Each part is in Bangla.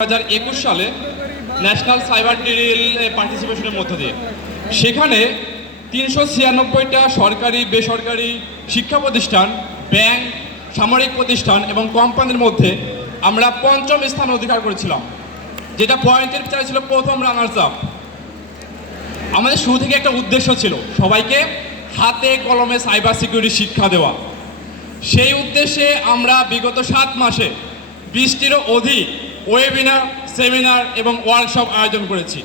2021 সালে ন্যাশনাল সাইবার ড্রিল পার্টিসিপেশনের মধ্য দিয়ে সেখানে 396টা সরকারি বেসরকারি শিক্ষা প্রতিষ্ঠান, ব্যাংক, সামরিক প্রতিষ্ঠান এবং কোম্পানির মধ্যে আমরা পঞ্চম স্থান অধিকার করেছিলাম, যেটা পয়েন্টের বিচারে ছিল প্রথম রানার্স আপ। আমাদের শুরু থেকে একটা উদ্দেশ্য ছিল সবাইকে হাতে কলমে সাইবার সিকিউরিটি শিক্ষা দেওয়া। সেই উদ্দেশ্যে আমরা বিগত 7 মাসে 20টিরও অধিক ওয়েবিনার, সেমিনার এবং ওয়ার্কশপ আয়োজন করেছি।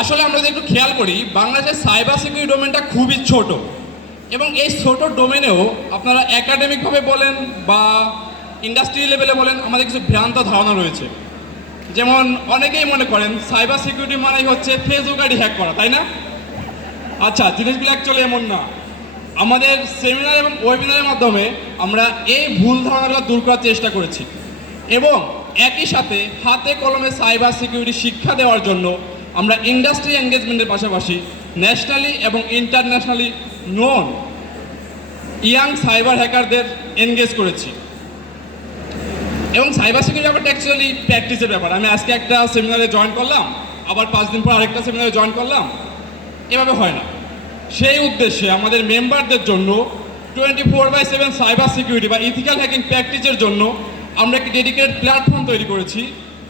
আসলে আমরা যদি একটু খেয়াল করি, বাংলাদেশের সাইবার সিকিউরিটি ডোমেনটা খুবই ছোট এবং এই ছোট ডোমেনেও আপনারা একাডেমিকভাবে বলেন বা ইন্ডাস্ট্রি লেভেলে বলেন, আমাদের কিছু ভ্রান্ত ধারণা রয়েছে। যেমন অনেকেই মনে করেন সাইবার সিকিউরিটি মানেই হচ্ছে ফেসবুক আইডি হ্যাক করা, তাই না? আচ্ছা, জিনিসগুলো অ্যাকচুয়ালি এমন না। আমাদের সেমিনার এবং ওয়েবিনারের মাধ্যমে আমরা এই ভুল ধারণাগুলো দূর করার চেষ্টা করেছি এবং একই সাথে হাতে কলমে সাইবার সিকিউরিটি শিক্ষা দেওয়ার জন্য আমরা ইন্ডাস্ট্রি এনগেজমেন্টের পাশাপাশি ন্যাশনালি এবং ইন্টারন্যাশনালি নোন ইয়াং সাইবার হ্যাকারদের এনগেজ করেছি। এবং সাইবার সিকিউরিটি ব্যাপারটা অ্যাকচুয়ালি প্র্যাকটিসের ব্যাপার। আমি আজকে একটা সেমিনারে জয়েন করলাম, আবার 5 দিন পর আরেকটা সেমিনারে জয়েন করলাম, এভাবে হয় না। সেই উদ্দেশ্যে আমাদের মেম্বারদের জন্য 24/7 সাইবার সিকিউরিটি বা ইথিক্যাল হ্যাকিং প্র্যাকটিসের জন্য আমরা একটি ডেডিকেটেড প্ল্যাটফর্ম তৈরি করেছি,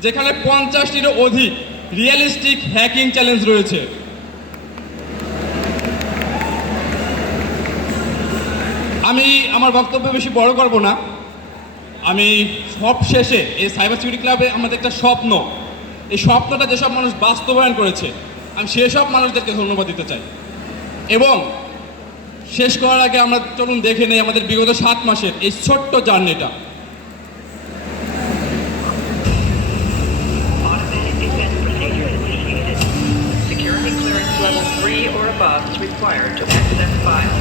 যেখানে 50টিরও অধিক রিয়েলিস্টিক হ্যাকিং চ্যালেঞ্জ রয়েছে। আমি আমার বক্তব্য বেশি বড় করব না। আমি সব শেষে এই সাইবার সিকিউরিটি ক্লাবে আমাদের একটা স্বপ্ন, এই স্বপ্নটা যেসব মানুষ বাস্তবায়ন করেছে, আমি সেসব মানুষদেরকে ধন্যবাদ দিতে চাই। এবং শেষ করার আগে আমরা চলুন দেখে নেই আমাদের বিগত 7 মাসের এই ছোট্ট জার্নিটা। Security clearance level 3 or above is required to access files.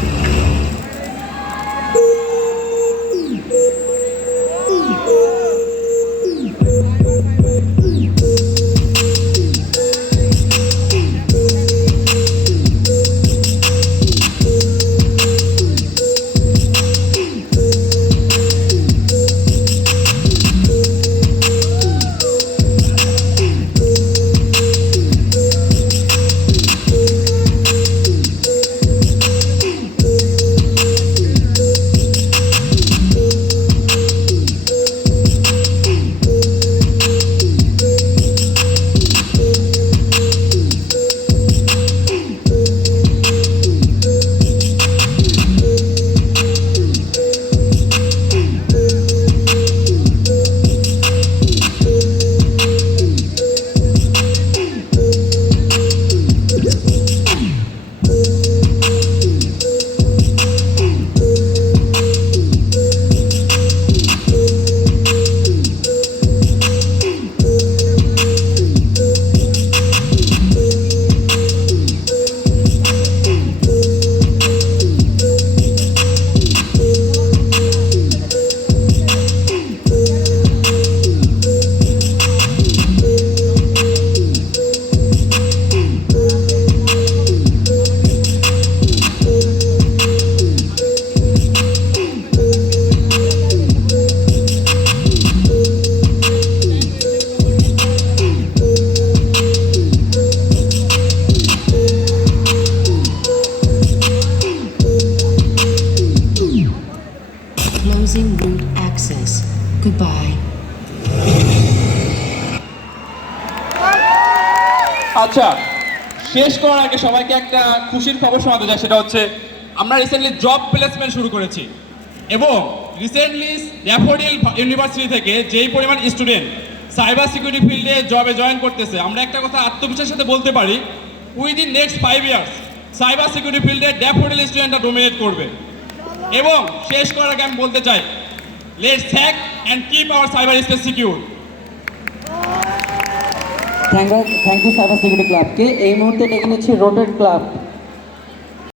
Closing root access. Goodbye. আচ্ছা, শেষ করার আগে সবাইকে একটা খুশির খবর শোনাতে চাই। সেটা হচ্ছে আমরা রিসেন্টলি জব প্লেসমেন্ট শুরু করেছি এবং রিসেন্টলি ড্যাফোডিল ইউনিভার্সিটি থেকে যেই পরিমাণ স্টুডেন্ট সাইবার সিকিউরিটি ফিল্ডে জবে জয়েন করতেছে, আমরা একটা কথা আত্মবিশ্বাসের সাথে বলতে পারি, within next 5 years cyber security ফিল্ডে ড্যাফোডিল স্টুডেন্টরা ডোমিনেট করবে। এবং শেষ করার আগে আমি বলতে চাই, let's hack and keep our cyber space secure. Thank you cyber security ক্লাবকে। এই মুহূর্তে ডেকে নিচ্ছি রোটেট ক্লাব।